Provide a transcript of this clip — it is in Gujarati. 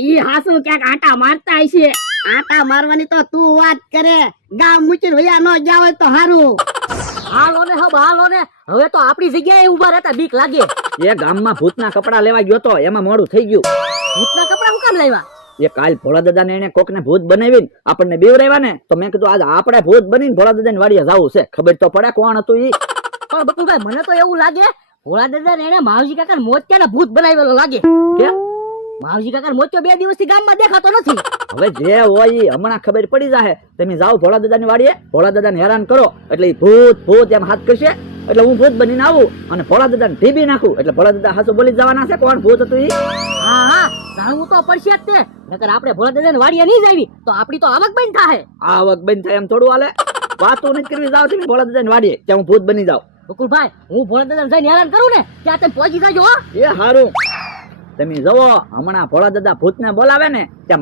ઈ હાસુ ક્યાંક આટા મારતા હશે. આટા મારવાની તો તું વાત કરે, ગામ મૂકીને વયા ન જાવ હોય તો હારું. હાલો ને હબ હાલો ને, હવે તો આપણી જગ્યાએ ઊભા રહેતા બીક લાગે. એ ગામમાં ભૂતના કપડા લેવા ગયો તો એમાં મોડું થઈ ગયું. ભૂતના કપડા હું કામ લાવ્યા? એ કાલ ભોળા દાદા ને એને કોકને ભૂત બનાવીને આપણને બીવરાવ્યા ને, તો મેં કીધું આજે આપણે ભૂત બનીને ભોળા દાદા ની વાડીએ જવું છે. ખબર તો પડે કોણ હતું ઈ. પણ બકુભાઈ મને તો એવું લાગે ભોળા દાદા ને એને માવજી કાકા મોતિયાના ભૂત બનાવેલો લાગે. કે માવજી કાકા મોતિયો 2 દિવસથી ગામમાં દેખાતો નથી. હવે જે હોય ઈ હમણાં ખબર પડી જાહે. તમે જાઓ ભોળા દાદા ની વાડીએ, ભોળા દાદાને હેરાન કરો એટલે ઈ ભૂત ભૂત એમ હાથ કરશે, એટલે હું ભૂત બનીને આવું અને ભોળા દાદાને ઢીબી નાખું એટલે ભોળા દાદા હાચું બોલી જવાના છે કોણ ભૂત હતું ઈ. હા હા જાણવું તો પડશે જ તે, નકર આપણે ભોળા દાદાને વાડીએ નહીં જાવી તો આપણી તો આવક બંધ થાય. આવક બંધ થાય એમ થોડું હાલે. વાતો નથી કરવી, જાવ તમે ભોળા દાદાની વાડીએ ત્યાં હું ભૂત બની જાઉં. બકુલભાઈ હું ભોળા દાદાને જઈને હેરાન કરું ને ત્યાં તમે પહોંચી જાજો હો. એ હારું તમે જવો, હમણાં ભોળા દાદા ભૂતને બોલાવે ને ત્યાં